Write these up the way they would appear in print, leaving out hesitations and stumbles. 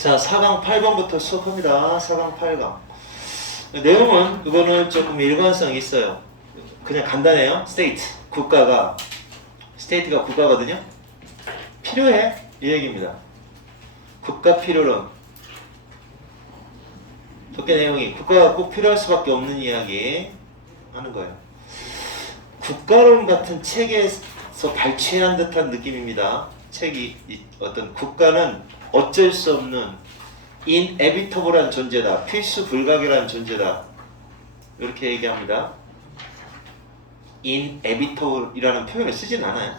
자, 4강 8번부터 수업합니다. 4강 8강. 내용은 그거는 조금 일관성이 있어요. 그냥 간단해요. 스테이트, 국가가, 스테이트가 국가거든요. 필요해, 이 얘기입니다. 국가 필요론. 독해 내용이 국가가 꼭 필요할 수밖에 없는 이야기 하는 거예요. 국가론 같은 책에서 발췌한 듯한 느낌입니다. 책이 어떤 국가는 어쩔 수 없는 inevitable한 존재다. 필수 불가결한 존재다. 이렇게 얘기합니다. inevitable이라는 표현을 쓰진 않아요.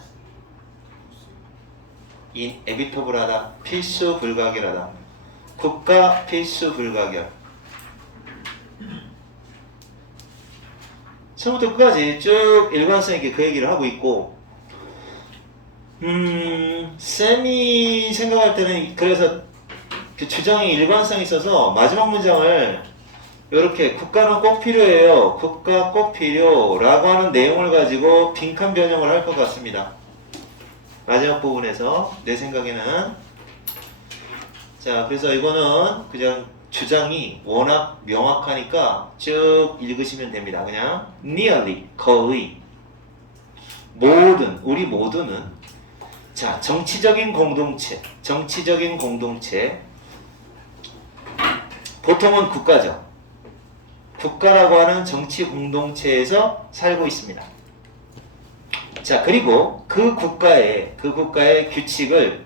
inevitable하다. 필수 불가결하다. 국가 필수 불가결. 처음부터 끝까지 쭉 일관성 있게 그 얘기를 하고 있고, 쌤이 생각할 때는 그래서 그 주장이 일관성이 있어서 마지막 문장을 이렇게 국가는 꼭 필요해요. 국가 꼭 필요라고 하는 내용을 가지고 빈칸 변형을 할 것 같습니다. 마지막 부분에서 내 생각에는. 자, 그래서 이거는 그냥 주장이 워낙 명확하니까 쭉 읽으시면 됩니다. 그냥 nearly, 거의, 모든, 우리 모두는. 자, 정치적인 공동체, 정치적인 공동체. 보통은 국가죠. 국가라고 하는 정치 공동체에서 살고 있습니다. 자, 그리고 그 국가의 규칙을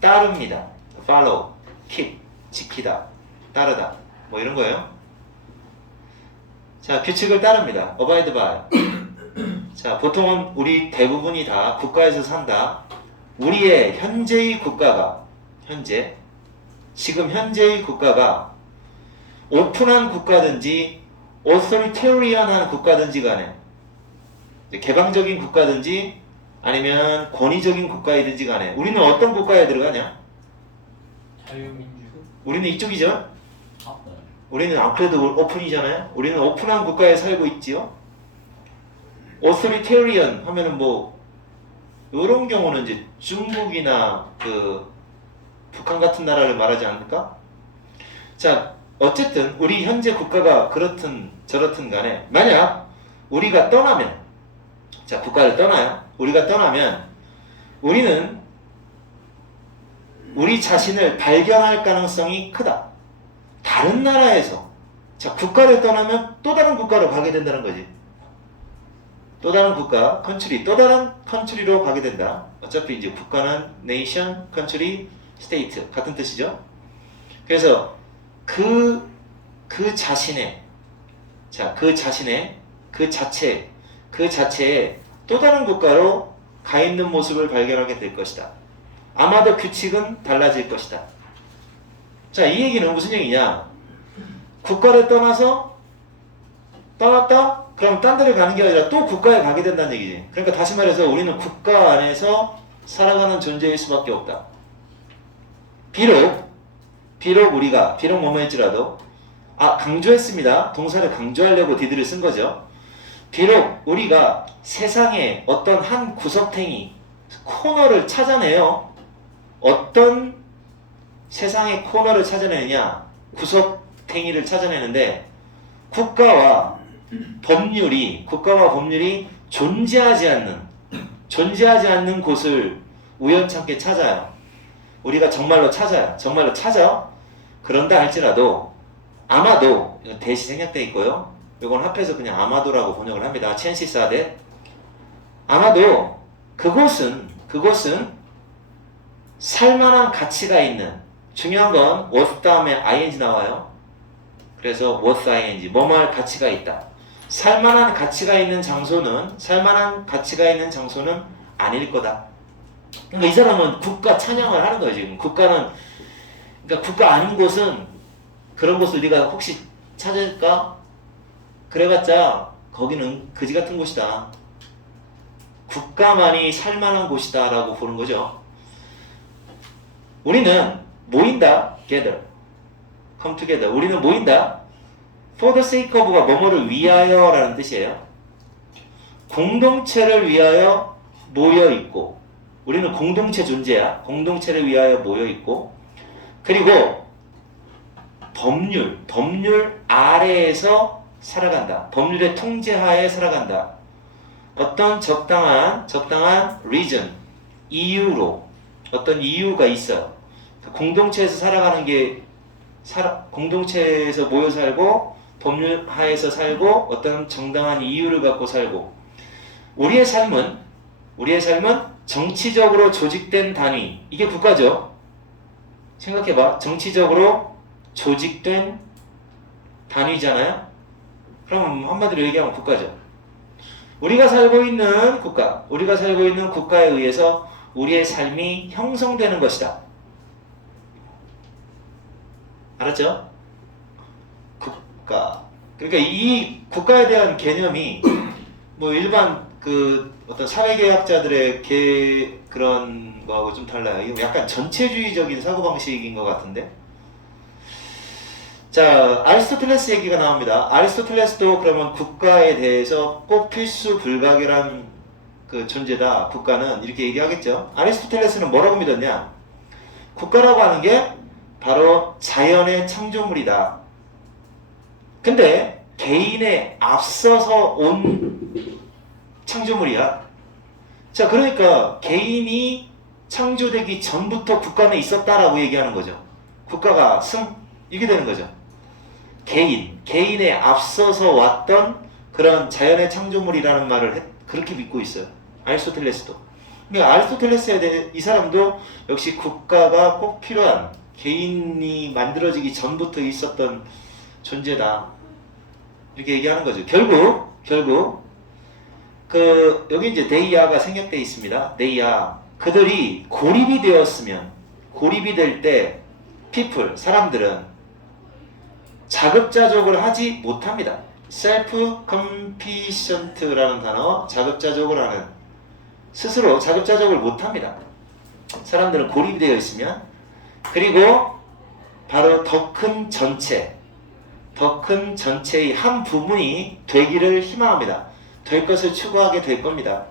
따릅니다. follow, keep, 지키다, 따르다, 뭐 이런 거예요. 자, 규칙을 따릅니다. abide by. 자, 보통은 우리 대부분이 다 국가에서 산다. 우리의 현재의 국가가, 지금 현재의 국가가 오픈한 국가든지 authoritarian한 국가든지 간에, 개방적인 국가든지 아니면 권위적인 국가이든지 간에 우리는 어떤 국가에 들어가냐? 자유민주. 우리는 이쪽이죠? 네. 우리는 그래도 오픈이잖아요? 우리는 오픈한 국가에 살고 있지요? authoritarian 하면은 뭐 이런 경우는 이제 중국이나 그 북한 같은 나라를 말하지 않을까? 자, 어쨌든 우리 현재 국가가 그렇든 저렇든 간에 만약 우리가 떠나면, 자, 국가를 떠나요. 우리가 떠나면 우리는 우리 자신을 발견할 가능성이 크다. 다른 나라에서, 자, 국가를 떠나면 또 다른 국가로 가게 된다는 거지. 또 다른 국가, 컨트리, 또 다른 컨트리로 가게 된다. 어차피 이제 국가는 네이션, 컨트리, 스테이트 같은 뜻이죠. 그래서 그 자신의, 자, 그 자체에 또 다른 국가로 가 있는 모습을 발견하게 될 것이다. 아마도 규칙은 달라질 것이다. 자, 이 얘기는 무슨 얘기냐? 국가를 떠났다? 그럼 딴 데를 가는 게 아니라 또 국가에 가게 된다는 얘기지. 그러니까 다시 말해서 우리는 국가 안에서 살아가는 존재일 수밖에 없다. 비록 뭐뭐 했지라도, 강조했습니다. 동사를 강조하려고 디드를 쓴 거죠. 비록 우리가 세상의 어떤 한 구석탱이, 코너를 찾아내요. 어떤 세상의 코너를 찾아내느냐? 구석탱이를 찾아내는데 국가와 법률이 존재하지 않는 곳을 우연찮게 찾아요. 우리가 정말로 찾아. 그런다 할지라도 아마도, 이거 대시 생략되어 있고요. 이건 합해서 그냥 아마도라고 번역을 합니다. chances are that. 아마도 그곳은 살만한 가치가 있는, 중요한 건 worth 다음에 ing 나와요. 그래서 worth ing, 뭐뭐할 가치가 있다. 살만한 가치가 있는 장소는 아닐 거다. 그러니까 이 사람은 국가 찬양을 하는 거예요. 지금 국가 아닌 곳은, 그런 곳을 우리가 혹시 찾을까? 그래봤자 거기는 그지 같은 곳이다. 국가만이 살만한 곳이다 라고 보는 거죠. 우리는 모인다, gather, come together. 우리는 모인다. for the sake of가 뭐뭐를 위하여 라는 뜻이에요. 공동체를 위하여 모여 있고, 우리는 공동체 존재야. 공동체를 위하여 모여 있고, 그리고 법률 아래에서 살아간다. 법률의 통제하에 살아간다. 어떤 적당한 reason, 이유로 어떤 이유가 있어요. 공동체에서 살아가는 게 공동체에서 모여 살고 법률 하에서 살고 어떤 정당한 이유를 갖고 살고 우리의 삶은 정치적으로 조직된 단위 이게 국가죠. 생각해봐. 정치적으로 조직된 단위잖아요. 그럼 한마디로 얘기하면 국가죠. 우리가 살고 있는 국가에 의해서 우리의 삶이 형성되는 것이다. 알았죠? 국가. 그러니까 이 국가에 대한 개념이 뭐 일반 그 어떤 사회계학자들의 그런 거하고 좀 달라요. 이거 약간 전체주의적인 사고방식인 것 같은데. 자, 아리스토텔레스 얘기가 나옵니다. 아리스토텔레스도 그러면 국가에 대해서 꼭 필수 불가결한 그 존재다. 국가는 이렇게 얘기하겠죠. 아리스토텔레스는 뭐라고 믿었냐? 국가라고 하는 게 바로 자연의 창조물이다. 근데 개인에 앞서서 온 창조물이야. 자, 그러니까 개인이 창조되기 전부터 국가는 있었다라고 얘기하는 거죠. 국가가 이게 되는 거죠. 개인에 앞서서 왔던 그런 자연의 창조물이라는 말을 그렇게 믿고 있어요. 아리스토텔레스도. 그러니까 아리스토텔레스에 대해 이 사람도 역시 국가가 꼭 필요한 개인이 만들어지기 전부터 있었던 존재다. 이렇게 얘기하는 거죠. 결국 여기 이제 데이아가 생략되어 있습니다. 데이아. 그들이 고립이 될 때 사람들은 자급자족을 하지 못합니다. self-confident라는 단어, 자급자족을 하는, 스스로 자급자족을 못합니다. 사람들은 고립이 되어 있으면. 그리고 바로 더 큰 전체의 한 부분이 되기를 희망합니다. 될 것을 추구하게 될 겁니다.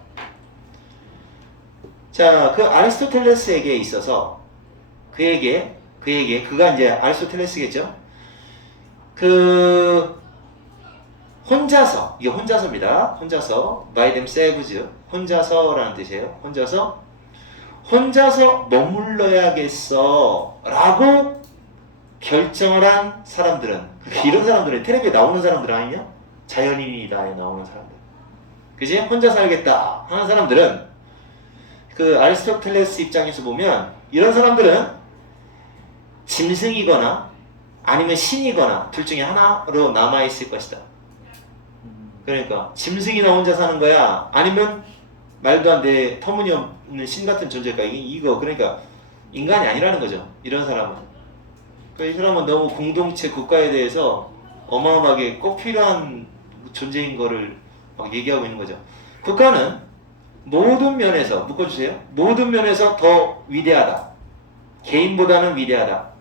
자, 그 아리스토텔레스에게 있어서 그가 이제 아리스토텔레스겠죠? 이게 혼자서입니다. by themselves, 혼자서라는 뜻이에요. 혼자서 머물러야겠어 라고 결정을 한 사람들은, 이런 사람들은 텔레비에 나오는 사람들 아니냐? 자연인이다에 나오는 사람들. 그지? 혼자 살겠다 하는 사람들은 그 아리스토텔레스 입장에서 보면 이런 사람들은 짐승이거나 아니면 신이거나 둘 중에 하나로 남아있을 것이다. 그러니까 짐승이나 혼자 사는 거야? 아니면 말도 안 돼 터무니없는 신 같은 존재일까? 그러니까 인간이 아니라는 거죠. 이런 사람은. 그러니까 이 사람은 너무 공동체 국가에 대해서 어마어마하게 꼭 필요한 존재인 거를 막 얘기하고 있는 거죠. 국가는 모든 면에서, 묶어주세요. 모든 면에서 더 위대하다. 개인보다는 위대하다.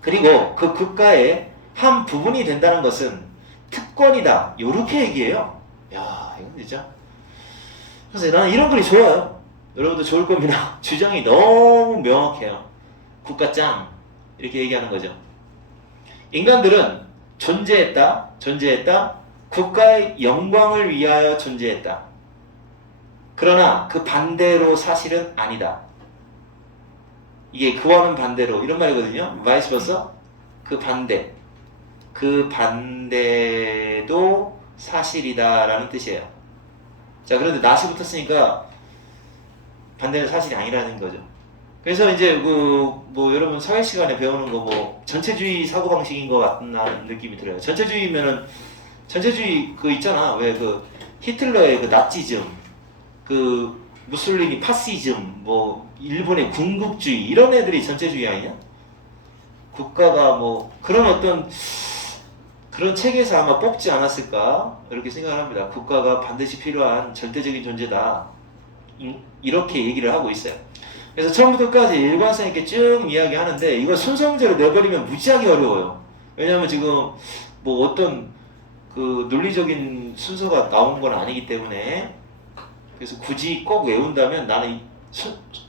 그리고 그 국가의 한 부분이 된다는 것은 특권이다. 요렇게 얘기해요. 야, 이건 진짜. 그래서 나는 이런 글이 좋아요. 여러분도 좋을 겁니다. 주장이 너무 명확해요. 국가 짱. 이렇게 얘기하는 거죠. 인간들은 존재했다. 국가의 영광을 위하여 존재했다. 그러나 그 반대로 사실은 아니다. 이게 그와는 반대로 이런 말이거든요. vice versa. 그 반대도 사실이다라는 뜻이에요. 자, 그런데 not이 붙었으니까 반대는 사실이 아니라는 거죠. 그래서 이제 뭐 여러분 사회 시간에 배우는 거 뭐 전체주의 사고 방식인 것 같은 느낌이 들어요. 전체주의 그 있잖아. 왜 그 히틀러의 그 나치즘, 그 무솔리니 파시즘, 뭐 일본의 군국주의 이런 애들이 전체주의 아니냐? 국가가 뭐 그런 체계에서 아마 뽑지 않았을까 이렇게 생각을 합니다. 국가가 반드시 필요한 절대적인 존재다. 이렇게 얘기를 하고 있어요. 그래서 처음부터 끝까지 일관성 있게 쭉 이야기하는데 이거 순서 문제로 내버리면 무지하게 어려워요. 왜냐하면 지금 뭐 어떤 그 논리적인 순서가 나온 건 아니기 때문에. 그래서 굳이 꼭 외운다면 나는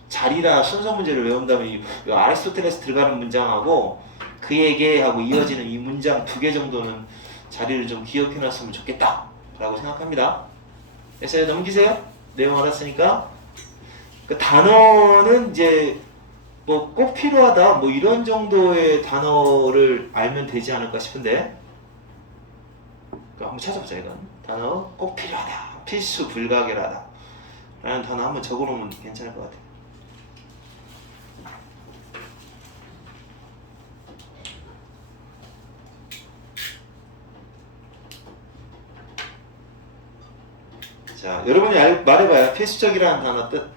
자리나 순서 문제를 외운다면 이 아리스토텔레스 들어가는 문장하고 그에게 하고 이어지는 이 문장 2개 정도는 자리를 좀 기억해 놨으면 좋겠다 라고 생각합니다. 됐어요? 넘기세요. 내용 알았으니까. 그 단어는 이제 뭐 꼭 필요하다 뭐 이런 정도의 단어를 알면 되지 않을까 싶은데, 한번 찾아보자. 이건 단어 꼭 필요하다, 필수 불가결하다 라는 단어 한번 적어놓으면 괜찮을 것 같아요. 자, 여러분이 말해봐요. 필수적이라는 단어 뜻.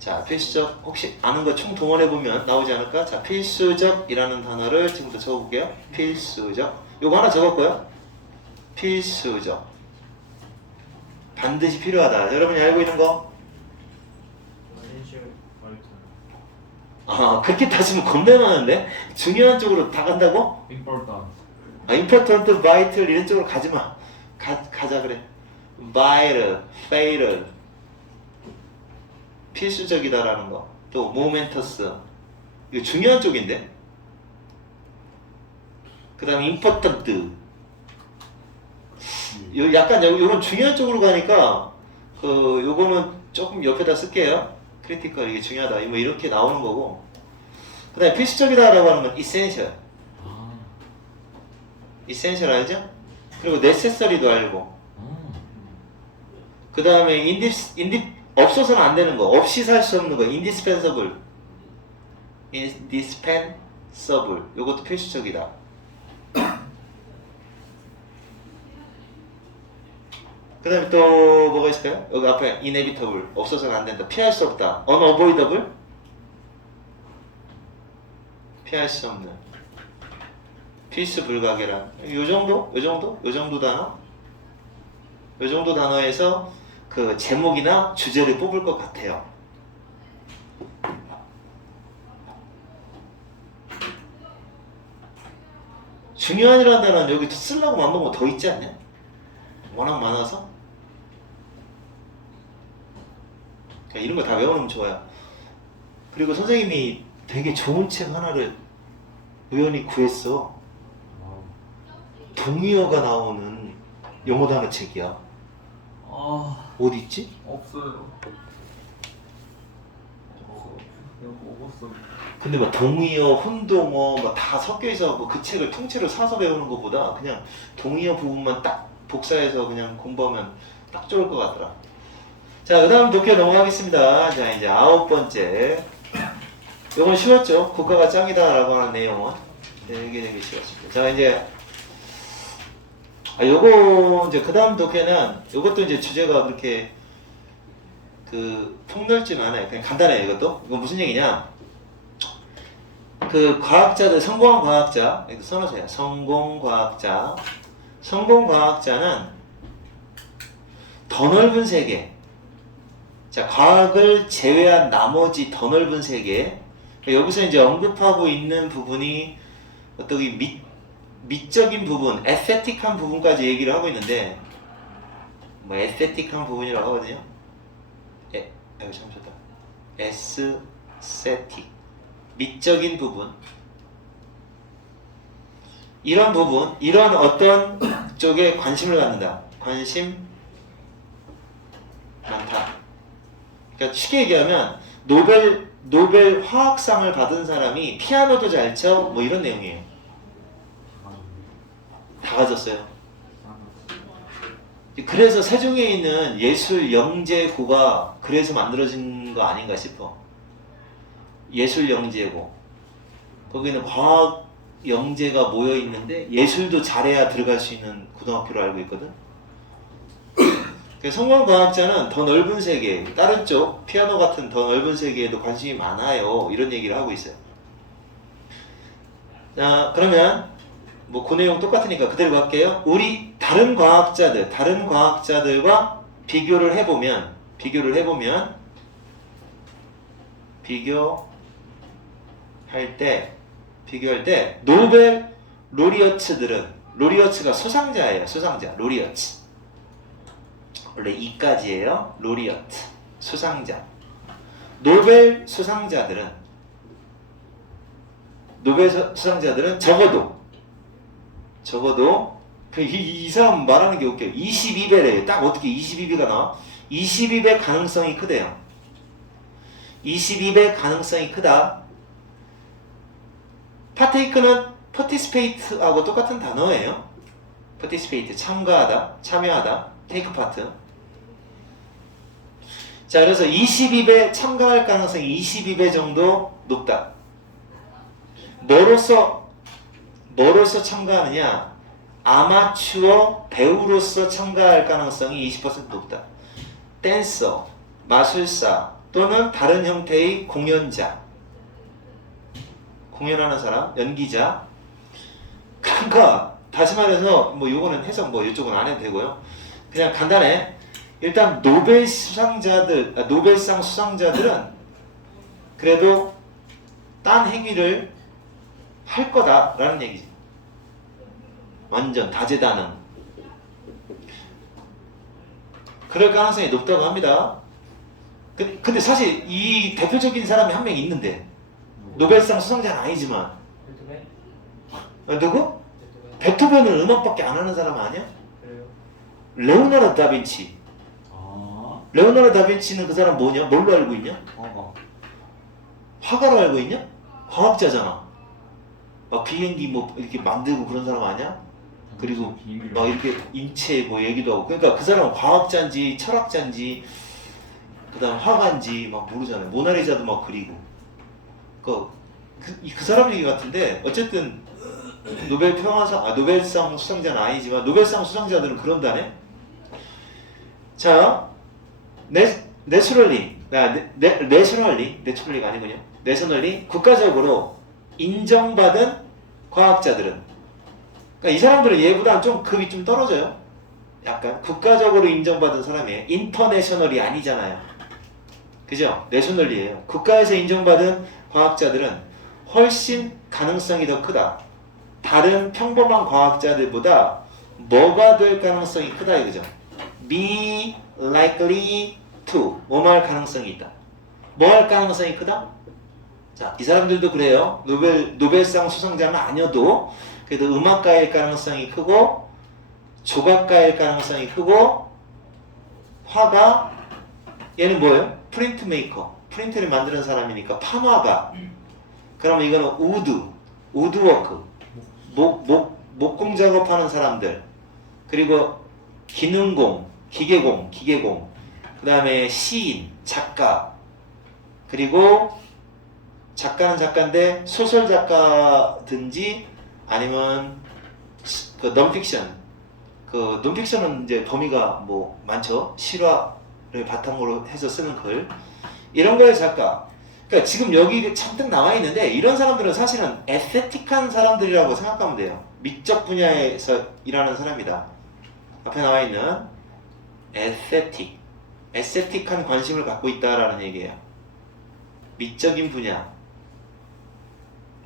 자, 필수적 혹시 아는 거 총 동원해보면 나오지 않을까? 자, 필수적이라는 단어를 지금부터 적어볼게요. 필수적. 요거 하나 적었고요. 필수적. 반드시 필요하다. 여러분이 알고 있는 거? 아, 그렇게 따지면 겁나 많은데? 중요한 쪽으로 다 간다고? important. important, vital 이런 쪽으로 가지마. 가자 그래. vital, fatal. 필수적이다라는 거. 또 momentous. 이거 중요한 쪽인데? 그 다음에 important. 약간 요건 중요한 쪽으로 가니까 요거는 조금 옆에다 쓸게요. critical 이게 중요하다. 뭐 이렇게 나오는 거고. 그 다음에 필수적이다라고 하는 건 essential. essential 알죠? 그리고 necessary도 알고. 그 다음에 없어서는 안 되는 거, 없이 살 수 없는 거, indispensable. indispensable. 요것도 필수적이다. 그 다음에 또 뭐가 있을까요? 여기 앞에 inevitable. 없어서는 안 된다. 피할 수 없다. unavoidable. 피할 수 없는. 필수 불가결한. 요 정도? 요 정도? 요 정도 단어? 요 정도 단어에서 그 제목이나 주제를 뽑을 것 같아요. 중요한이라는 단어는 여기 쓰려고 만든 거 더 있지 않냐? 워낙 많아서. 그러니까 이런 거 다 외워놓으면 좋아요. 그리고 선생님이 되게 좋은 책 하나를 우연히 구했어. 동의어가 나오는 영어 단어 책이야. 어디 있지? 없어요. 먹었어. 근데 막 동의어, 혼동어 막 다 섞여 있어. 그 책을 통째로 사서 배우는 것보다 그냥 동의어 부분만 딱 복사해서 그냥 공부하면 딱 좋을 것 같더라. 자, 그 다음 독해 넘어가겠습니다. 자, 이제 9번째. 요건 쉬웠죠? 국가가 짱이다라고 하는 내용은 되게 쉬웠습니다. 자, 이제 요거 이제 그 다음 독해는 요것도 이제 주제가 그렇게 폭넓지는 않아요. 그냥 간단해요. 이것도. 이건 무슨 얘기냐? 그 과학자들, 성공한 과학자, 여기도 써놓으세요. 성공과학자. 성공과학자는 더 넓은 세계. 자, 과학을 제외한 나머지 더 넓은 세계. 여기서 이제 언급하고 있는 부분이 어떤 미적인 부분, 에스테틱한 부분까지 얘기를 하고 있는데, 뭐 에스테틱한 부분이라고 하거든요. 참 좋다. 에스테틱, 미적인 부분. 이런 부분, 이런 어떤 쪽에 관심을 갖는다. 관심 많다. 그러니까 쉽게 얘기하면 노벨 화학상을 받은 사람이 피아노도 잘 쳐, 뭐 이런 내용이에요. 다 가졌어요. 그래서 세종에 있는 예술 영재고가 그래서 만들어진 거 아닌가 싶어. 예술 영재고. 거기는 과학 영재가 모여 있는데 예술도 잘해야 들어갈 수 있는 고등학교로 알고 있거든. 성공한 과학자는 더 넓은 세계, 다른 쪽 피아노 같은 더 넓은 세계에도 관심이 많아요. 이런 얘기를 하고 있어요. 자, 그러면 뭐 그 내용 똑같으니까 그대로 갈게요. 우리 다른 과학자들과 비교를 해보면 비교할 때 노벨 로리어츠가 수상자예요. 로리어츠. 원래 이까지예요. 로리어트, 수상자. 노벨 수상자들은 노벨 수상자들은 적어도 이 사람 말하는 게 웃겨요. 22배래요. 딱 어떻게 22배가 나와? 22배 가능성이 크대요. 22배 가능성이 크다. partake는 participate하고 똑같은 단어예요. participate, 참가하다, 참여하다, take part. 자, 그래서 22배 참가할 가능성이 22배 정도 높다. 뭐로서 참가하느냐? 아마추어 배우로서 참가할 가능성이 20% 높다. 댄서, 마술사 또는 다른 형태의 공연자, 공연하는 사람, 연기자. 그러니까 다시 말해서 뭐 요거는 해석 뭐 이쪽은 안 해도 되고요. 그냥 간단해. 일단 노벨상 수상자들은 그래도 딴 행위를 할 거다라는 얘기지. 완전 다재다능. 그럴 가능성이 높다고 합니다. 근데 사실 이 대표적인 사람이 한 명 있는데 노벨상 수상자는 아니지만 누구? 베토벤은 음악밖에 안 하는 사람 아니야? 레오나르도 다빈치. 레오나르도 다빈치는 그 사람 뭐냐? 뭘로 알고 있냐? 화가로 알고 있냐? 과학자잖아. 막 비행기 뭐 이렇게 만들고 그런 사람 아니야? 그리고 막 이렇게 인체 뭐 얘기도 하고. 그러니까 그 사람은 과학자인지 철학자인지 그다음 화가인지 막 모르잖아요. 모나리자도 막 그리고. 그 사람 얘기 같은데 어쨌든 노벨상 수상자는 아니지만 노벨상 수상자들은 그런다네. 자, 내셔널리가 아니군요. 내셔널리 국가적으로 인정받은 과학자들은, 그러니까 이 사람들은 얘보다는 좀 급이 좀 떨어져요. 약간 국가적으로 인정받은 사람이에요. 인터내셔널이 아니잖아요. 그죠? 내셔널리예요. 국가에서 인정받은 과학자들은 훨씬 가능성이 더 크다. 다른 평범한 과학자들보다 뭐가 될 가능성이 크다 이거죠. be likely to 뭐뭐 할 가능성이 있다. 뭐 할 가능성이 크다? 자, 이 사람들도 그래요. 노벨상 수상자는 아니어도 그래도 음악가일 가능성이 크고 조각가일 가능성이 크고 화가 얘는 뭐예요? 프린트 메이커. 프린트를 만드는 사람이니까 판화가. 그러면 이거는 우드워크. 목공 작업하는 사람들. 그리고 기능공, 기계공. 그 다음에 시인, 작가. 그리고 작가는 작가인데 소설 작가든지 아니면 그 논픽션. 그 논픽션은 이제 범위가 뭐 많죠. 실화를 바탕으로 해서 쓰는 글. 이런 거의 작가. 그러니까 지금 여기 잔뜩 나와 있는데 이런 사람들은 사실은 에스테틱한 사람들이라고 생각하면 돼요. 미적 분야에서 일하는 사람이다. 앞에 나와 있는 에스테틱한 관심을 갖고 있다라는 얘기예요. 미적인 분야,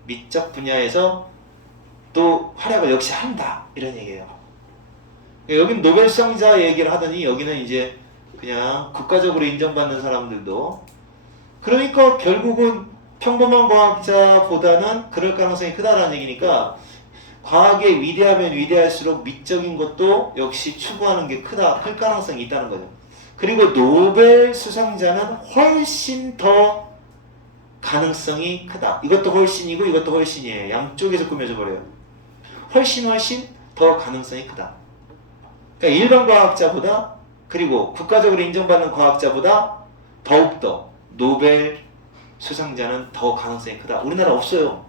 미적 분야에서 또 활약을 역시 한다 이런 얘기예요. 여기는 노벨 수상자 얘기를 하더니 여기는 이제 그냥 국가적으로 인정받는 사람들도, 그러니까 결국은 평범한 과학자보다는 그럴 가능성이 크다라는 얘기니까 과학에 위대하면 위대할수록 미적인 것도 역시 추구하는 게 클 가능성이 있다는 거죠. 그리고 노벨 수상자는 훨씬 더 가능성이 크다. 이것도 훨씬이고 이것도 훨씬이에요. 양쪽에서 꾸며져 버려요. 훨씬 더 가능성이 크다. 그러니까 일반 과학자보다, 그리고 국가적으로 인정받는 과학자보다 더욱더 노벨 수상자는 더 가능성이 크다. 우리나라 없어요.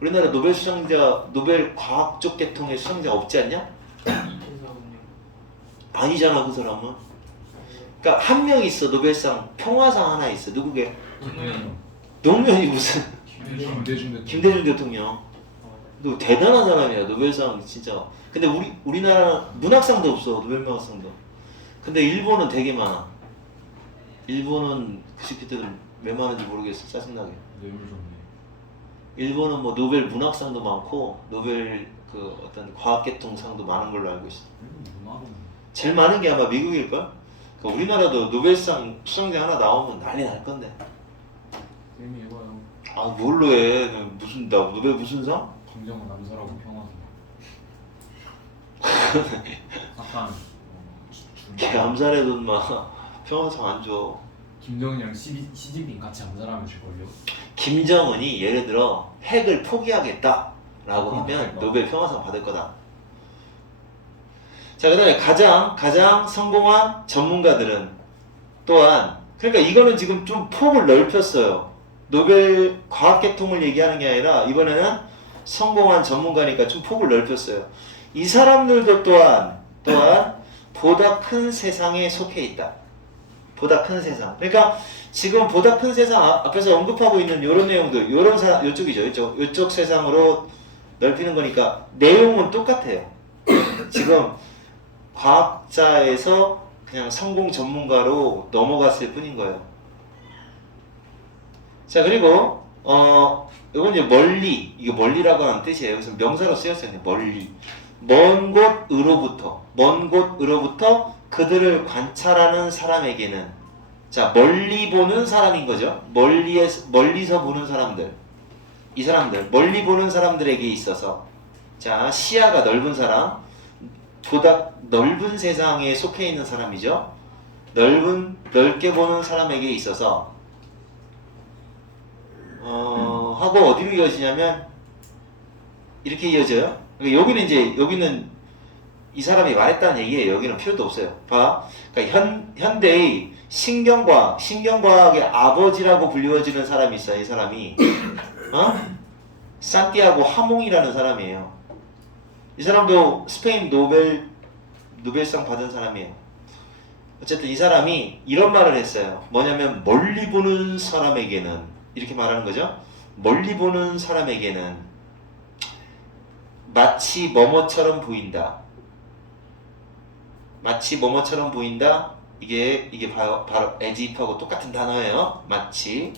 우리나라 노벨 수상자, 노벨 과학 쪽 계통의 수상자 없지 않냐? 아니잖아 그 사람은. 그러니까 한 명 있어. 노벨상 평화상 하나 있어. 누구게? 노무현이 무슨 김대중 대통령. 너 대단한 사람이야. 노벨상 진짜. 근데 우리나라 문학상도 없어. 노벨 문학상도. 근데 일본은 되게 많아. 일본은 그 새끼들은 왜 많은지 모르겠어. 짜증나게. 일본은 뭐 노벨 문학상도 많고 노벨 그 어떤 과학계통상도 많은 걸로 알고 있어. 제일 많은 게 아마 미국일걸? 우리나라도 노벨상 수상자 하나 나오면 난리 날 건데. 아 뭘로 해? 무슨 나 노벨 무슨 상? 강정은 남사라고 평화서. 사탄. 걔 암살해도 막 평화상 안 줘. 김정은이랑 시진핑 같이 암살하면 줄걸요? 김정은이 예를 들어 핵을 포기하겠다라고 하면 그러니까. 노벨 평화상 받을 거다. 자, 그다음에 가장 성공한 전문가들은 또한 그러니까 이거는 지금 좀 폭을 넓혔어요. 노벨 과학계통을 얘기하는 게 아니라 이번에는 성공한 전문가니까 좀 폭을 넓혔어요. 이 사람들도 또한 보다 큰 세상에 속해 있다. 보다 큰 세상. 그러니까 지금 보다 큰 세상 앞에서 언급하고 있는 이런 내용들, 이런 사람, 이쪽이죠. 이쪽 세상으로 넓히는 거니까 내용은 똑같아요. 지금 과학자에서 그냥 성공 전문가로 넘어갔을 뿐인 거예요. 자, 그리고 이건 이제 멀리, 이게 멀리라고 하는 뜻이에요. 그래서 명사로 쓰였어요. 멀리. 먼 곳으로부터 그들을 관찰하는 사람에게는, 자, 멀리 보는 사람인 거죠. 멀리서 보는 사람들. 이 사람들, 멀리 보는 사람들에게 있어서, 자, 시야가 넓은 사람, 보다 넓은 세상에 속해 있는 사람이죠. 넓게 보는 사람에게 있어서, 하고 어디로 이어지냐면, 이렇게 이어져요. 그러니까 여기는 이 사람이 말했다는 얘기예요. 여기는 필요도 없어요. 봐. 그러니까 현대의 신경과학의 아버지라고 불리워지는 사람이 있어요. 이 사람이. 산티아고 하몽이라는 사람이에요. 이 사람도 스페인 노벨상 받은 사람이에요. 어쨌든 이 사람이 이런 말을 했어요. 뭐냐면 멀리 보는 사람에게는 이렇게 말하는 거죠. 멀리 보는 사람에게는 마치 뭐뭐처럼 보인다. 마치 뭐뭐처럼 보인다. 이게 바로 as if하고 똑같은 단어예요. 마치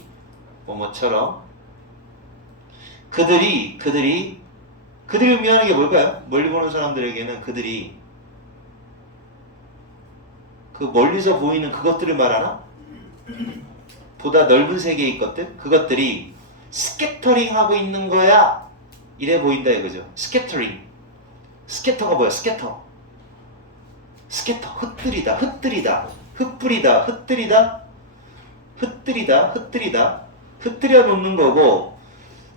뭐뭐처럼. 그들이 의미하는 게 뭘까요? 멀리 보는 사람들에게는 그들이 그 멀리서 보이는 그것들을 말하나? 보다 넓은 세계에 있것들? 그것들이 스캐터링 하고 있는 거야. 이래 보인다 이거죠. 스캐터링. 스캐터가 뭐야? 스캐터. 흩뜨리다. 흩뜨려 놓는 거고,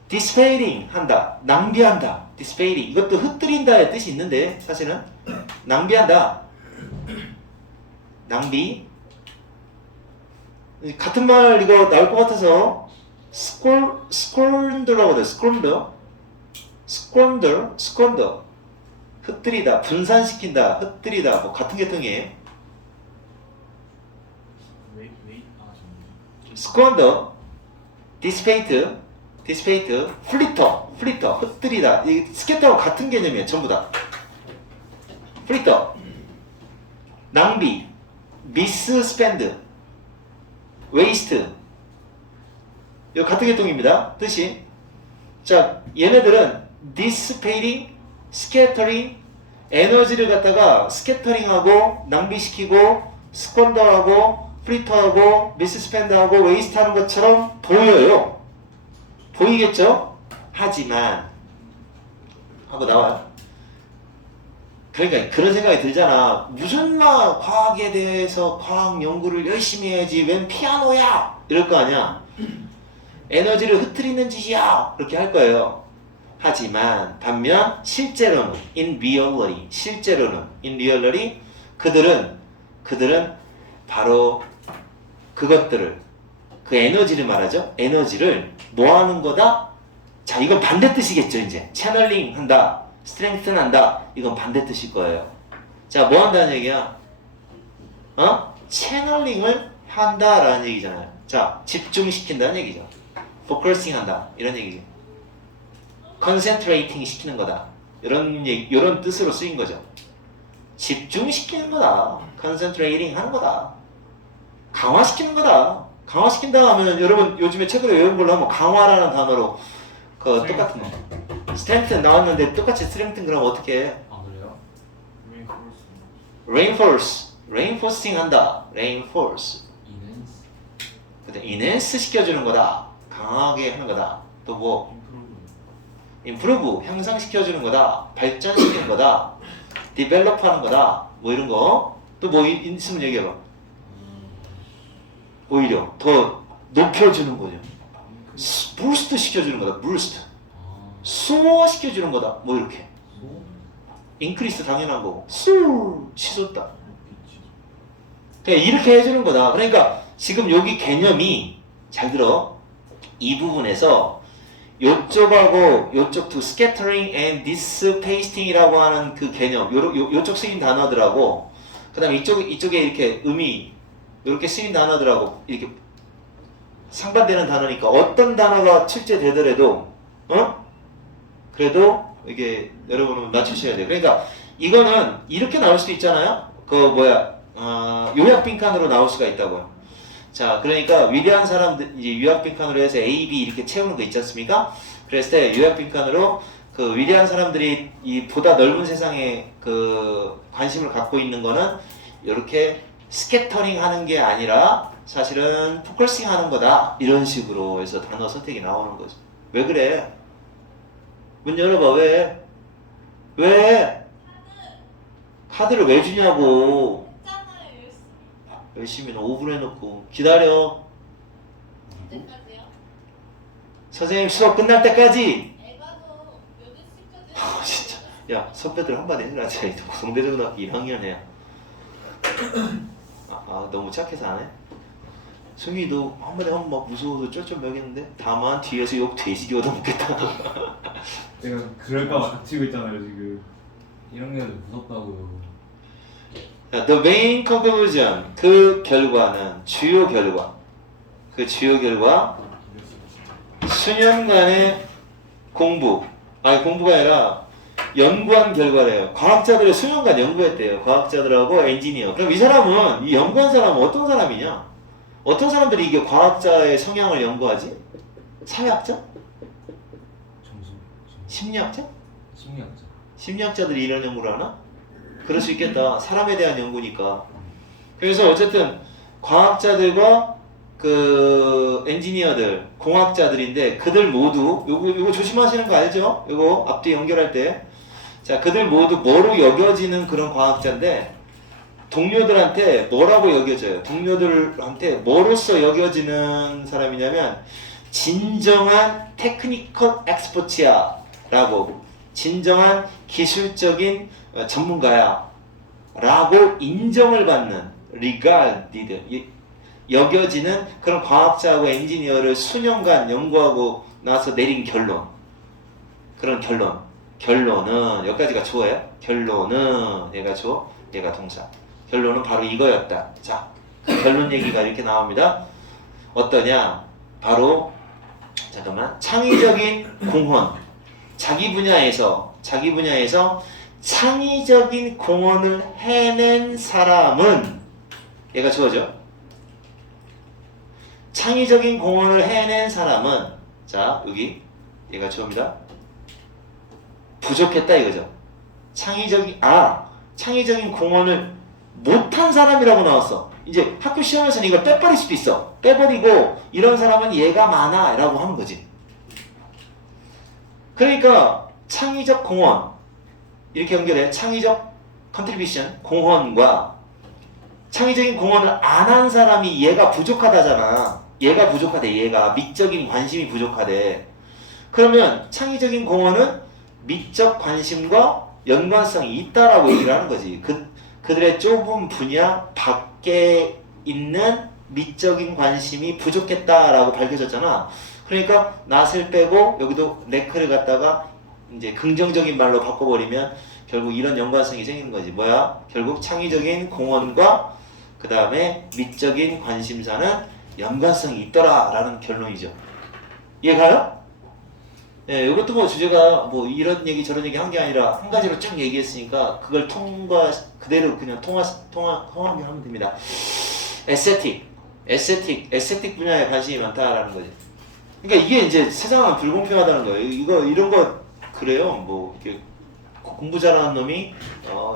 dissipating 한다. 낭비한다. dissipating. 이것도 흩뜨린다의 뜻이 있는데 사실은 낭비한다. 낭비. 같은 말 이거 나올 것 같아서 squander라고 해요. squander. 흩뜨리다, 분산시킨다, 흩뜨리다, 뭐 같은 계통이에요. squander, dissipate, flitter, 흩뜨리다. 이 스캐터하고 같은 개념이에요. 전부 다. flitter, 낭비, misspend, waste. 이거 같은 계통입니다. 뜻이. 자, 얘네들은 dissipating, scattering, 에너지를 갖다가 스캐터링하고 낭비시키고 스펀더하고 플리터하고 미스스펜드하고 웨이스트하는 것처럼 보여요. 보이겠죠? 하지만 하고 나와요. 그러니까 그런 생각이 들잖아. 무슨 막 과학에 대해서 과학 연구를 열심히 해야지 웬 피아노야 이럴 거 아니야. 에너지를 흐트리는 짓이야 그렇게 할 거예요. 하지만 반면 실제로는 in reality 그들은 바로 그것들을 그 에너지를 말하죠. 에너지를 뭐 하는 거다? 자, 이건 반대 뜻이겠죠. 이제 채널링 한다, 스트렝튼 한다. 이건 반대 뜻일 거예요. 자, 뭐 한다는 얘기야? 채널링을 한다라는 얘기잖아요. 자, 집중시킨다는 얘기죠. focusing 한다 이런 얘기죠. concentrating 시키는 거다. 이런 뜻으로 쓰인 거죠. 집중시키는 거다. concentrating 하는 거다. 강화시키는 거다. 강화시킨다 하면 여러분 요즘에 책으로 외운 걸로 하면 강화라는 단어로 그 똑같은 거. strengthen 나왔는데 똑같이 strengthen 그러면 어떻게 해? 아 그래요? reinforcing 한다. reinforce. 이는 enhance 시켜주는 거다. 강하게 하는 거다. 또 뭐 인프로브. improve 향상시켜주는 거다. 발전시키는 거다. develop 하는 거다. 뭐 이런 거. 또 뭐 있으면 얘기해봐. 오히려 더 높여주는 거죠. 부스트 시켜주는 거다. 부스트. 수호시켜주는 거다. 뭐 이렇게. 인크리스 당연한 거고. 치솟다. 그러니까 이렇게 해주는 거다. 그러니까 지금 여기 개념이 잘 들어. 이 부분에서 요쪽하고 요쪽 scattering and dissipating이라고 하는 그 개념, 요쪽 쓰인 단어들하고 그 다음에 이쪽에 이렇게 의미 이렇게 쓰인 단어들하고 이렇게 상반되는 단어니까 어떤 단어가 출제되더라도 그래도 이게 여러분은 맞추셔야 돼요. 그러니까 이거는 이렇게 나올 수도 있잖아요. 요약 빈칸으로 나올 수가 있다고요. 자, 그러니까 위대한 사람들 이제 요약 빈칸으로 해서 A, B 이렇게 채우는 거 있지 않습니까? 그랬을 때 요약 빈칸으로 그 위대한 사람들이 이 보다 넓은 세상에 그 관심을 갖고 있는 거는 이렇게 스캐터링 하는 게 아니라 사실은 포커싱 하는 거다. 이런 식으로 해서 단어 선택이 나오는 거죠. 왜 그래? 문 열어봐. 왜? 왜? 카드를 왜 주냐고. 열심히는 5분 해놓고 기다려. 언제까지요? 선생님 수업 끝날 때까지. 에바도 몇 시까지? 진짜. 야, 선배들 한마디 해라. 성대중고등학교 1학년 애야. 너무 착해서 안 해? 승희도 한마디 하면 막 무서워서 쩔쩔매겠는데 다만 뒤에서 욕 돼지게 얻어먹겠다. 제가 그럴까봐 닥치고 있잖아요 지금. 1학년은 무섭다고요. 자, the main conclusion 그 결과는 주요 결과 수년간의 공부가 아니라 연구한 결과래요. 과학자들이 수년간 연구했대요. 과학자들하고 엔지니어. 그럼 이 사람은 이 연구한 사람은 어떤 사람이냐? 어떤 사람들이 이게 과학자의 성향을 연구하지? 사회학자? 점수. 심리학자? 심리학자. 심리학자들이 이런 연구를 하나? 그럴 수 있겠다. 사람에 대한 연구니까. 그래서 어쨌든 과학자들과 그 엔지니어들, 공학자들인데 그들 모두 요거 조심하시는 거 알죠? 요거 앞뒤 연결할 때. 자, 그들 모두 뭐로 여겨지는 그런 과학자인데 동료들한테 뭐라고 여겨져요? 동료들한테 뭐로서 여겨지는 사람이냐면 진정한 테크니컬 엑스퍼트야 라고 진정한 기술적인 전문가야 라고 인정을 받는 regarded 여겨지는 그런 과학자하고 엔지니어를 수년간 연구하고 나서 내린 결론. 그런 결론은 여기까지가 주어예요. 결론은 얘가 주어, 얘가 동사. 결론은 바로 이거였다. 자, 그 결론 얘기가 이렇게 나옵니다. 어떠냐? 바로 잠깐만. 창의적인 공헌. 자기 분야에서 창의적인 공헌을 해낸 사람은 얘가 주어죠. 창의적인 공헌을 해낸 사람은 자 여기 얘가 주어입니다. 부족했다 이거죠. 창의적인 공헌을 못한 사람이라고 나왔어. 이제 학교 시험에서는 이걸 빼버릴 수도 있어. 빼버리고 이런 사람은 얘가 많아 라고 하는 거지. 그러니까 창의적 공헌 이렇게 연결해. 창의적 컨트리뷰션 공헌과 창의적인 공헌을 안 한 사람이 얘가 부족하다잖아. 얘가 부족하대. 얘가 미적인 관심이 부족하대. 그러면 창의적인 공헌은 미적 관심과 연관성이 있다라고 얘기를 하는 거지. 그들의 좁은 분야 밖에 있는 미적인 관심이 부족했다라고 밝혀졌잖아. 그러니까 낫을 빼고 여기도 네크를 갖다가 이제 긍정적인 말로 바꿔버리면 결국 이런 연관성이 생기는 거지. 뭐야? 결국 창의적인 공헌과 그 다음에 미적인 관심사는 연관성이 있더라라는 결론이죠. 이해가요? 예, 이것도 뭐 주제가 뭐 이런 얘기 저런 얘기 한 게 아니라 한 가지로 쭉 얘기했으니까 그걸 그대로 그냥 통하게 하면 됩니다. 에스테틱 분야에 관심이 많다라는 거지. 그러니까 이게 이제 세상은 불공평하다는 거예요. 이런 거 그래요. 뭐 이렇게 공부 잘하는 놈이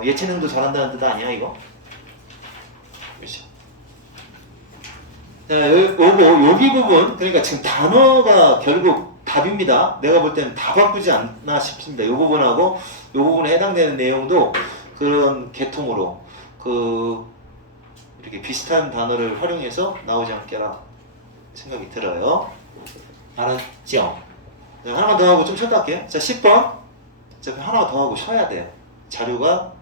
예체능도 잘한다는 뜻 아니야 이거? 그렇죠. 자, 여기 부분, 그러니까 지금 단어가 결국 답입니다. 내가 볼 때는 다 바꾸지 않나 싶습니다. 이 부분하고 이 부분에 해당되는 내용도 그런 계통으로 이렇게 비슷한 단어를 활용해서 나오지 않게라 생각이 들어요. 알았죠? 네, 하나만 더 하고 좀 쉬었다 할게요. 자, 10번. 자, 하나 더 하고 쉬어야 돼요. 자료가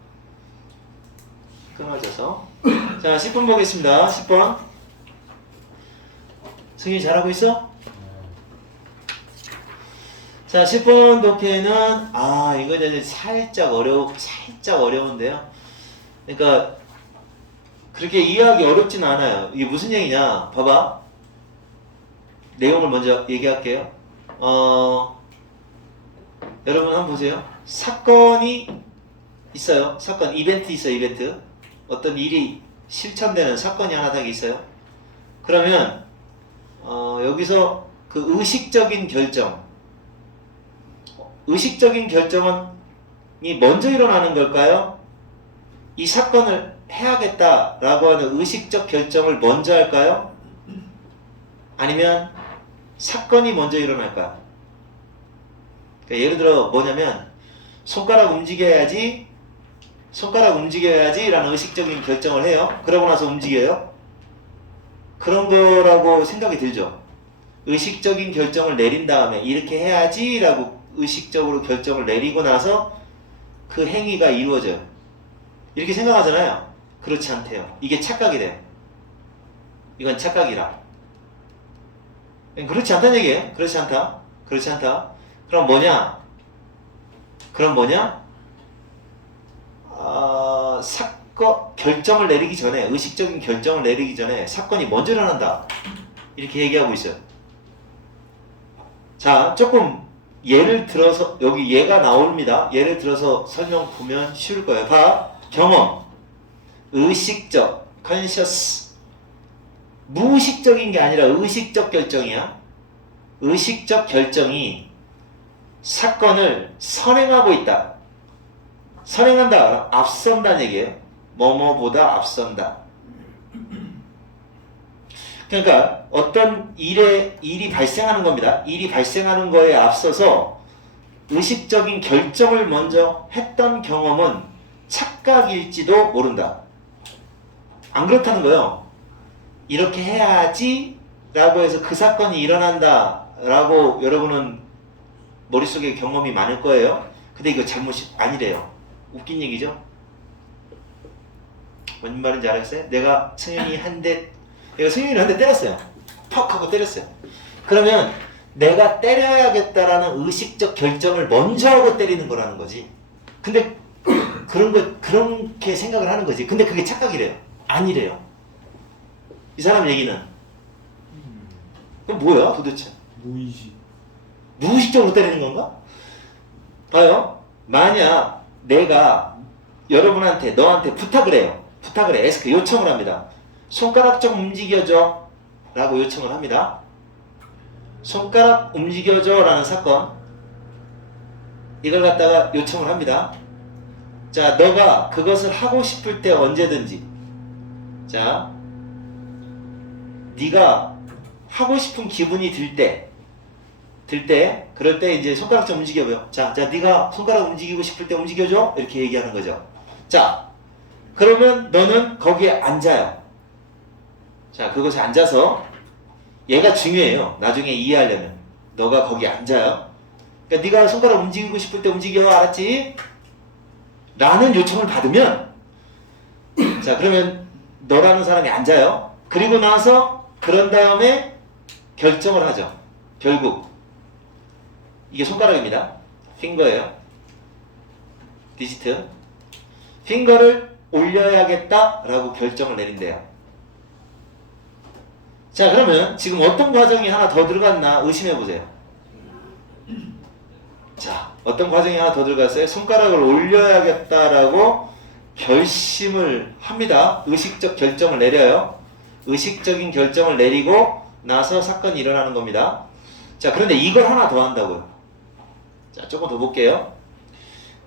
끊어져서. 자, 10번 보겠습니다. 10번. 승윤이 잘하고 있어? 자, 10번 독해는, 이거 이제 살짝 어려운데요. 그러니까, 그렇게 이해하기 어렵진 않아요. 이게 무슨 얘기냐? 봐봐. 내용을 먼저 얘기할게요. 여러분 한번 보세요. 사건이 있어요. 사건, 이벤트 있어요, 이벤트. 어떤 일이 실천되는 사건이 하나 딱 있어요. 그러면, 여기서 그 의식적인 결정이 먼저 일어나는 걸까요? 이 사건을 해야겠다라고 하는 의식적 결정을 먼저 할까요? 아니면 사건이 먼저 일어날까요? 그러니까 예를 들어 뭐냐면 손가락 움직여야지 라는 의식적인 결정을 해요. 그러고 나서 움직여요. 그런 거라고 생각이 들죠. 의식적인 결정을 내린 다음에 이렇게 해야지 라고 의식적으로 결정을 내리고 나서 그 행위가 이루어져요. 이렇게 생각하잖아요. 그렇지 않대요. 이게 착각이래요. 이건 착각이라. 그렇지 않다는 얘기예요. 그렇지 않다. 그럼 뭐냐? 결정을 내리기 전에, 의식적인 결정을 내리기 전에 사건이 먼저 일어난다. 이렇게 얘기하고 있어요. 자, 조금 예를 들어서, 여기 예가 나옵니다. 예를 들어서 설명 보면 쉬울 거예요. 봐. 경험. 의식적, conscious. 무의식적인 게 아니라 의식적 결정이야. 의식적 결정이 사건을 선행하고 있다. 선행한다. 앞선다는 얘기예요. 뭐뭐보다 앞선다. 그러니까 어떤 일이 발생하는 겁니다. 일이 발생하는 거에 앞서서 의식적인 결정을 먼저 했던 경험은 착각일지도 모른다. 안 그렇다는 거예요. 이렇게 해야지 라고 해서 그 사건이 일어난다 라고 여러분은 머릿속에 경험이 많을 거예요. 근데 이거 잘못이 아니래요. 웃긴 얘기죠? 뭔 말인지 알았어요? 내가 승윤이를 한 대 때렸어요. 퍽 하고 때렸어요. 그러면 내가 때려야겠다라는 의식적 결정을 먼저 하고 때리는 거라는 거지. 근데 그렇게 생각을 하는 거지. 근데 그게 착각이래요. 아니래요. 이 사람 얘기는. 그럼 뭐야 도대체? 무의식적으로 때리는 건가? 봐요. 만약 내가 너한테 부탁을 해요. 에스크 요청을 합니다. 손가락 좀 움직여줘 라고 요청을 합니다. 손가락 움직여줘 라는 사건, 이걸 갖다가 요청을 합니다. 자, 너가 그것을 하고 싶을 때 언제든지, 자, 네가 하고 싶은 기분이 들 때, 그럴 때 이제 손가락 좀 움직여봐요. 자, 네가 손가락 움직이고 싶을 때 움직여줘? 이렇게 얘기하는 거죠. 자, 그러면 너는 거기에 앉아요. 자, 그것에 앉아서, 얘가 중요해요. 나중에 이해하려면. 너가 거기에 앉아요. 그러니까 네가 손가락 움직이고 싶을 때 움직여, 알았지? 라는 요청을 받으면, 자, 그러면 너라는 사람이 앉아요. 그리고 나서 그런 다음에 결정을 하죠. 결국 이게 손가락입니다. 핑거예요. 디지트. 핑거를 올려야겠다라고 결정을 내린대요. 자, 그러면 지금 어떤 과정이 하나 더 들어갔나 의심해 보세요. 자, 어떤 과정이 하나 더 들어갔어요? 손가락을 올려야겠다라고 결심을 합니다. 의식적 결정을 내려요. 의식적인 결정을 내리고 나서 사건이 일어나는 겁니다. 자, 그런데 이걸 하나 더 한다고요. 자, 조금 더 볼게요.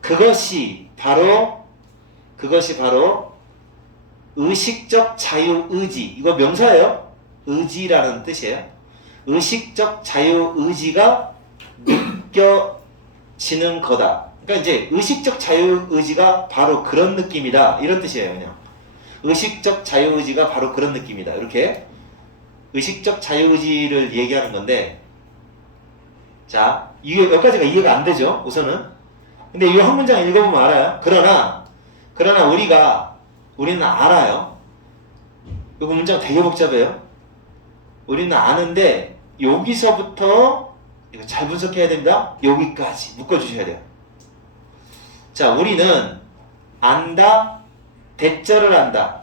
그것이 바로 의식적 자유의지. 이거 명사예요. 의지라는 뜻이에요. 의식적 자유의지가 느껴지는 거다. 그러니까 이제 의식적 자유의지가 바로 그런 느낌이다. 이런 뜻이에요. 그냥 의식적 자유의지가 바로 그런 느낌이다. 이렇게 의식적 자유의지를 얘기하는 건데, 자, 이게 여기까지가 이해가 안 되죠. 우선은. 근데 이 한 문장 읽어보면 알아요. 그러나 우리는 알아요. 이거 문장 되게 복잡해요. 우리는 아는데 여기서부터 이거 잘 분석해야 됩니다. 여기까지 묶어주셔야 돼요. 자, 우리는 안다, 대절을 안다.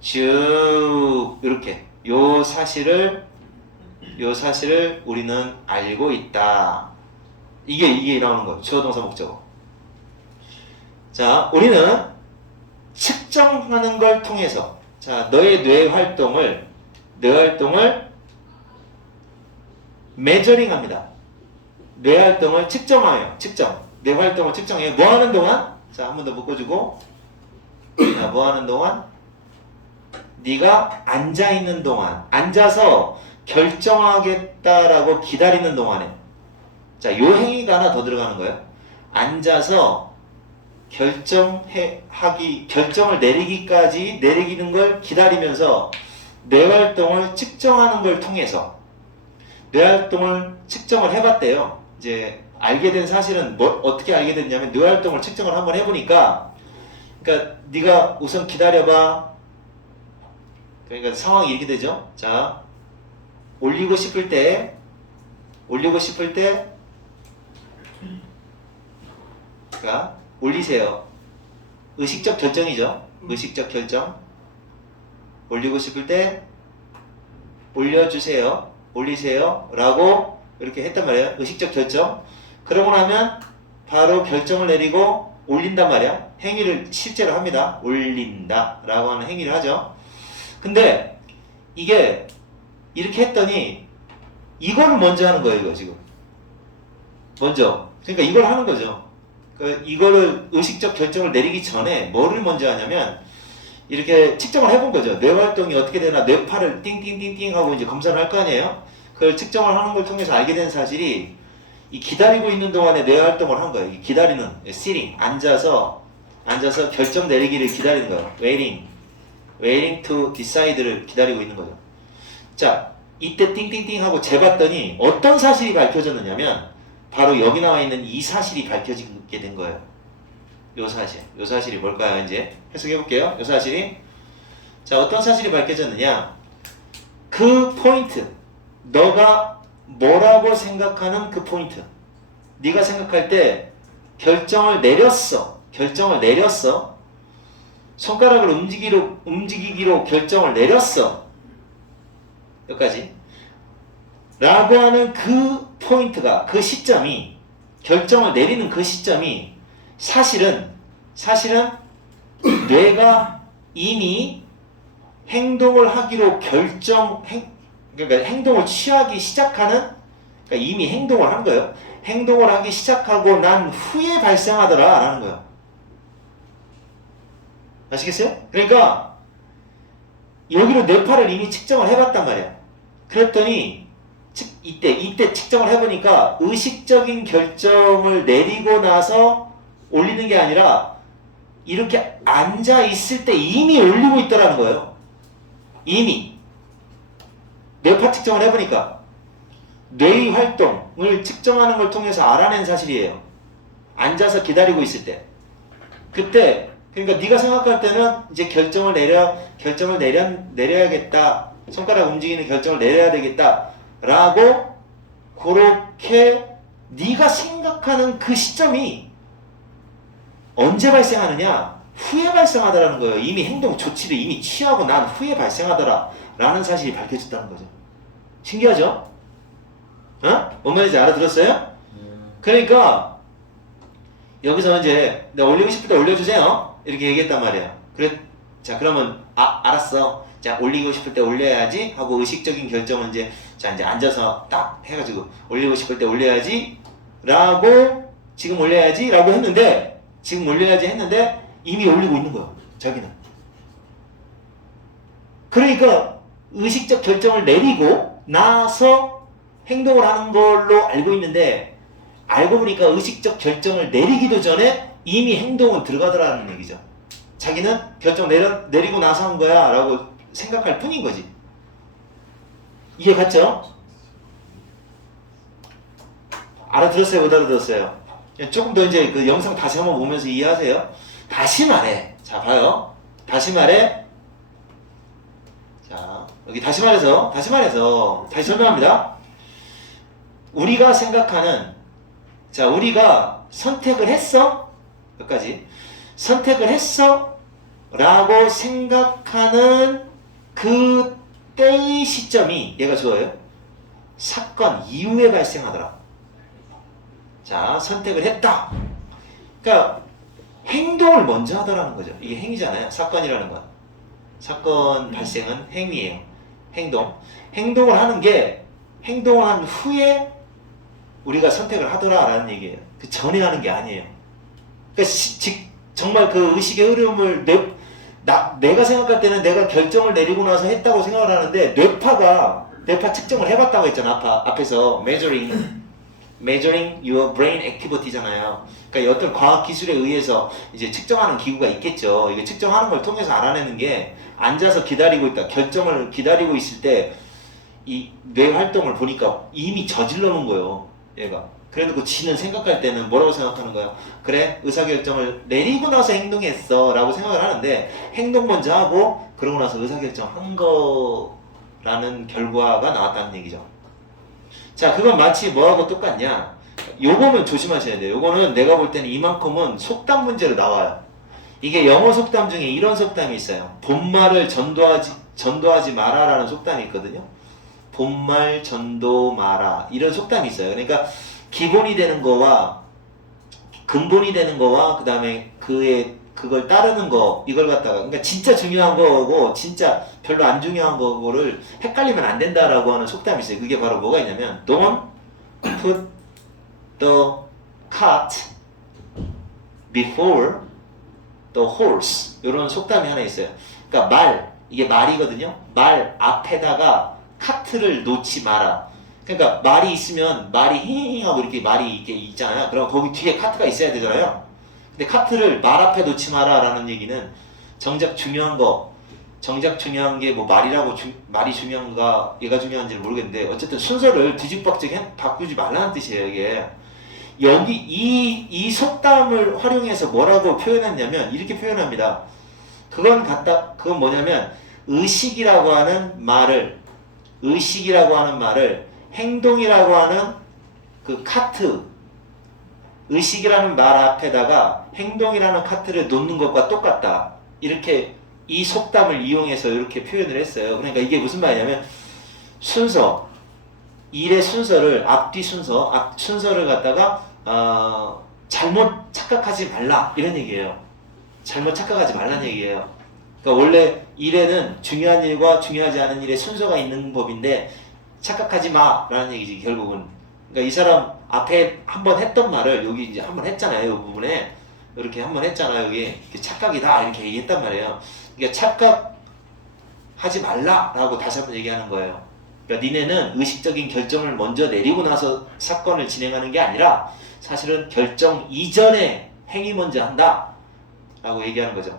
쭉 이렇게 요 사실을 우리는 알고 있다. 이게 나오는 거예요. 주어 동사 목적어. 자, 우리는 측정하는 걸 통해서, 자, 너의 뇌 활동을 메저링합니다. 뇌 활동을 측정해요. 뇌 활동을 측정해요. 뭐 하는 동안? 자, 한 번 더 묶어주고. 자, 뭐 하는 동안? 네가 앉아 있는 동안, 앉아서 결정하겠다라고 기다리는 동안에. 자, 요 행위가 하나 더 들어가는 거예요. 앉아서 결정을 내리기는 걸 기다리면서 뇌활동을 측정하는 걸 통해서 뇌활동을 측정을 해봤대요. 이제 알게 된 사실은 어떻게 알게 됐냐면 뇌활동을 측정을 한번 해보니까, 그러니까 네가 우선 기다려봐. 그러니까 상황이 이렇게 되죠. 자, 올리고 싶을 때 그러니까 올리세요. 의식적 결정이죠. 의식적 결정. 올리고 싶을 때 올려주세요. 올리세요. 라고 이렇게 했단 말이에요. 의식적 결정. 그러고 나면 바로 결정을 내리고 올린단 말이야. 행위를 실제로 합니다. 올린다 라고 하는 행위를 하죠. 근데 이게 이렇게 했더니 이거를 먼저 하는 거예요. 이거 지금 먼저. 그러니까 이걸 하는 거죠. 이거를 의식적 결정을 내리기 전에 뭐를 먼저 하냐면 이렇게 측정을 해본 거죠. 뇌 활동이 어떻게 되나, 뇌파를 띵띵띵띵 하고 이제 검사를 할 거 아니에요. 그걸 측정을 하는 걸 통해서 알게 된 사실이, 이 기다리고 있는 동안에 뇌 활동을 한 거예요. 이 기다리는, sitting, 앉아서 결정 내리기를 기다리는 거예요. waiting to decide를 기다리고 있는 거죠. 자, 이때 띵띵띵 하고 재봤더니 어떤 사실이 밝혀졌느냐면 바로 여기 나와 있는 이 사실이 밝혀지게 된 거예요. 요 사실이 뭘까요? 이제 해석해 볼게요. 요 사실이, 자, 어떤 사실이 밝혀졌느냐, 그 포인트, 너가 뭐라고 생각하는 그 포인트, 네가 생각할 때 결정을 내렸어. 손가락을 움직이기로 결정을 내렸어. 여기까지. 라고 하는 그 포인트가, 그 시점이, 결정을 내리는 그 시점이 사실은 뇌가 이미 행동을 하기로 그러니까 행동을 취하기 시작하는, 그러니까 이미 행동을 한 거예요. 행동을 하기 시작하고 난 후에 발생하더라 라는 거예요. 아시겠어요? 그러니까 여기로 뇌파를 이미 측정을 해봤단 말이야. 그랬더니 이때 측정을 해보니까 의식적인 결정을 내리고 나서 올리는 게 아니라 이렇게 앉아 있을 때 이미 올리고 있더라는 거예요. 이미 뇌파 측정을 해보니까 뇌의 활동을 측정하는 걸 통해서 알아낸 사실이에요. 앉아서 기다리고 있을 때, 그때, 그러니까 네가 생각할 때는 이제 결정을 내려야겠다, 손가락 움직이는 결정을 내려야 되겠다 라고, 그렇게 네가 생각하는 그 시점이 언제 발생하느냐, 후에 발생하더라는 거예요. 이미 행동 조치를 이미 취하고 난 후에 발생하더라 라는 사실이 밝혀졌다는 거죠. 신기하죠? 뭔 말인지 알아들었어요? 그러니까 여기서 이제 내가 올리고 싶을 때 올려주세요 이렇게 얘기했단 말이야. 그래, 자, 그러면 알았어. 자, 올리고 싶을 때 올려야지 하고 의식적인 결정은 이제, 자, 이제 앉아서 딱 해가지고 올리고 싶을 때 올려야지 라고, 지금 올려야지 라고 했는데, 이미 올리고 있는 거야, 자기는. 그러니까 의식적 결정을 내리고 나서 행동을 하는 걸로 알고 있는데 알고 보니까 의식적 결정을 내리기도 전에 이미 행동은 들어가더라는 얘기죠. 자기는 결정 내리고 나서 한 거야 라고 생각할 뿐인 거지. 이해 갔죠? 알아들었어요? 못 알아들었어요? 조금 더 이제 그 영상 다시 한번 보면서 이해하세요. 다시 말해. 자, 봐요. 다시 말해. 자, 여기 다시 다시 설명합니다. 우리가 생각하는, 자, 우리가 선택을 했어? 여기까지. 선택을 했어? 라고 생각하는 그 때의 시점이, 얘가 좋아요. 사건 이후에 발생하더라. 자, 선택을 했다. 그러니까 행동을 먼저 하더라는 거죠. 이게 행위잖아요. 사건이라는 건. 사건 발생은 행위예요. 행동을 하는 게 행동을 한 후에 우리가 선택을 하더라라는 얘기예요. 그 전에 하는 게 아니에요. 그러니까 정말 그 의식의 흐름을 내가 생각할 때는 내가 결정을 내리고 나서 했다고 생각을 하는데 뇌파 측정을 해봤다고 했잖아. 앞에서 measuring your brain activity잖아요. 그러니까 어떤 과학 기술에 의해서 이제 측정하는 기구가 있겠죠. 이게 측정하는 걸 통해서 알아내는 게 앉아서 기다리고 있다. 결정을 기다리고 있을 때 이 뇌 활동을 보니까 이미 저질러 놓은 거예요. 얘가. 그래도 지는 생각할 때는 뭐라고 생각하는 거야? 그래, 의사결정을 내리고 나서 행동했어 라고 생각을 하는데 행동 먼저 하고 그러고 나서 의사결정 한 거라는 결과가 나왔다는 얘기죠. 자, 그건 마치 뭐하고 똑같냐? 요거는 조심하셔야 돼요. 요거는 내가 볼 때는 이만큼은 속담 문제로 나와요. 이게 영어 속담 중에 이런 속담이 있어요. 본말을 전도하지 마라라는 속담이 있거든요. 본말 전도 마라 이런 속담이 있어요. 그러니까 기본이 되는 거와 근본이 되는 거와 그 다음에 그걸 따르는 거 이걸 갖다가 그러니까 진짜 중요한 거고 진짜 별로 안 중요한 거를 헷갈리면 안 된다라고 하는 속담이 있어요. 그게 바로 뭐가 있냐면 Don't put the cart before the horse 이런 속담이 하나 있어요. 그러니까 이게 말이거든요. 말 앞에다가 카트를 놓지 마라. 그러니까 말이 있으면 말이 힝 하고 이렇게 말이 이렇게 있잖아요. 그럼 거기 뒤에 카트가 있어야 되잖아요. 근데 카트를 말 앞에 놓지 마라라는 얘기는 정작 중요한 게 뭐 말이 중요한가 얘가 중요한지는 모르겠는데 어쨌든 순서를 뒤죽박죽 바꾸지 말라는 뜻이에요. 이게 여기 이 속담을 활용해서 뭐라고 표현했냐면 이렇게 표현합니다. 그건 뭐냐면 의식이라고 하는 말을 행동이라고 하는 그 카트 의식이라는 말 앞에다가 행동이라는 카트를 놓는 것과 똑같다. 이렇게 이 속담을 이용해서 이렇게 표현을 했어요. 그러니까 이게 무슨 말이냐면 일의 순서를 앞뒤 순서를 갖다가 잘못 착각하지 말라 이런 얘기예요. 잘못 착각하지 말라는 얘기예요. 그러니까 원래 일에는 중요한 일과 중요하지 않은 일의 순서가 있는 법인데 착각하지 마라는 얘기지 결국은. 그러니까 이 사람 앞에 한번 했던 말을 여기 이제 한번 했잖아요. 이 부분에 이렇게 한번 했잖아요. 여기 착각이다 이렇게 얘기했단 말이에요. 그러니까 착각하지 말라라고 다시 한번 얘기하는 거예요. 그러니까 니네는 의식적인 결정을 먼저 내리고 나서 사건을 진행하는 게 아니라 사실은 결정 이전에 행위 먼저 한다 라고 얘기하는 거죠.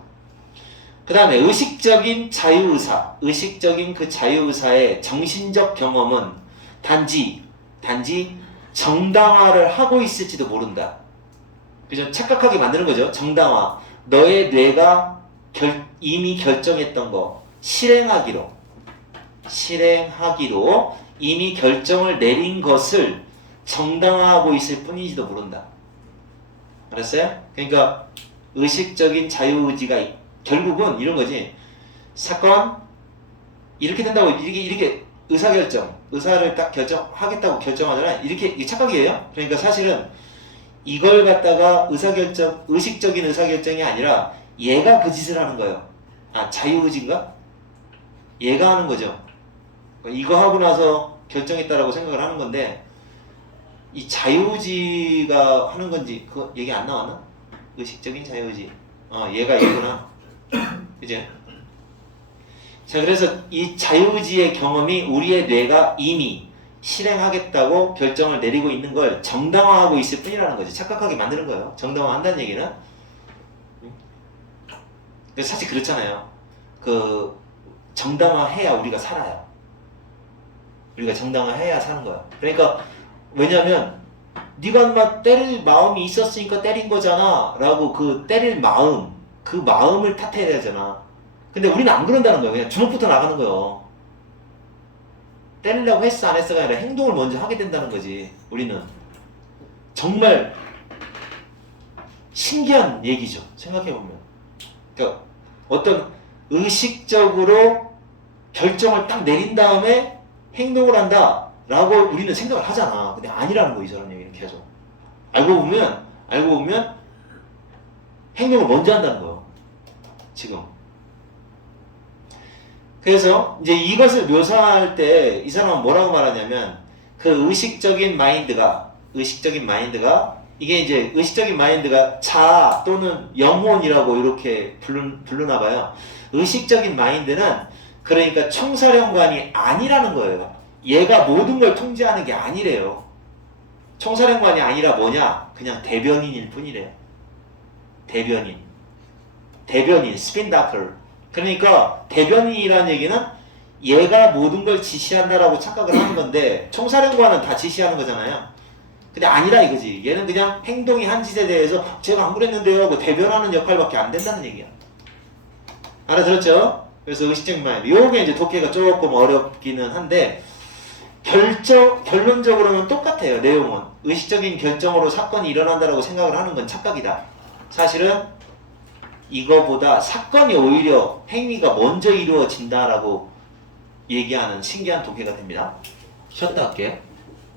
그 다음에 의식적인 그 자유의사의 정신적 경험은 단지 정당화를 하고 있을지도 모른다. 그죠? 착각하게 만드는 거죠. 정당화. 너의 뇌가 이미 결정했던 거 실행하기로 이미 결정을 내린 것을 정당화하고 있을 뿐인지도 모른다. 알았어요? 그러니까 의식적인 자유의지가 결국은 이런 거지. 사건 이렇게 된다고 이렇게 의사를 딱 결정하겠다고 결정하잖아. 이게 착각이에요. 그러니까 사실은 이걸 갖다가 의식적인 의사결정이 아니라 얘가 그 짓을 하는 거예요. 자유의지인가? 얘가 하는 거죠. 이거 하고 나서 결정했다라고 생각을 하는 건데 이 자유의지가 하는 건지 그거 얘기 안 나왔나? 의식적인 자유의지. 얘가 얘구나. 이제 자, 그래서 이 자유의지의 경험이 우리의 뇌가 이미 실행하겠다고 결정을 내리고 있는 걸 정당화하고 있을 뿐이라는 거지. 착각하게 만드는 거예요. 정당화한다는 얘기는. 근데 사실 그렇잖아요. 그 정당화해야 우리가 살아요. 우리가 정당화해야 사는 거야. 그러니까 왜냐면 네가 인마 때릴 마음이 있었으니까 때린 거잖아 라고 그 때릴 마음, 그 마음을 탓해야 되잖아. 근데 우리는 안 그런다는 거예요. 그냥 주먹부터 나가는 거예요. 때리려고 했어 안 했어가 아니라 행동을 먼저 하게 된다는 거지. 우리는 정말 신기한 얘기죠. 생각해보면. 그러니까 어떤 의식적으로 결정을 딱 내린 다음에 행동을 한다 라고 우리는 생각을 하잖아. 근데 아니라는 거, 이 사람 얘기는 계속. 알고 보면 행동을 먼저 한다는 거예요. 지금. 그래서 이제 이것을 묘사할 때 이 사람은 뭐라고 말하냐면 그 의식적인 마인드가 이게 이제 의식적인 마인드가 자 또는 영혼이라고 이렇게 부르나 봐요. 의식적인 마인드는 그러니까 총사령관이 아니라는 거예요. 얘가 모든 걸 통제하는 게 아니래요. 총사령관이 아니라 뭐냐? 그냥 대변인일 뿐이래요. 대변인, 스핀다클. 그러니까 대변인이라는 얘기는 얘가 모든 걸 지시한다라고 착각을 하는 건데 총사령관은 다 지시하는 거잖아요. 근데 아니라 이거지. 얘는 그냥 행동이 한 짓에 대해서 제가 안 그랬는데요 하고 대변하는 역할밖에 안 된다는 얘기야. 알아들었죠? 그래서 의식적인 마인드. 요게 이제 독해가 조금 어렵기는 한데 결론적으로는 똑같아요. 내용은. 의식적인 결정으로 사건이 일어난다라고 생각을 하는 건 착각이다. 사실은 이거보다 사건이 오히려 행위가 먼저 이루어진다라고 얘기하는 신기한 독해가 됩니다. 쉬었다 할게.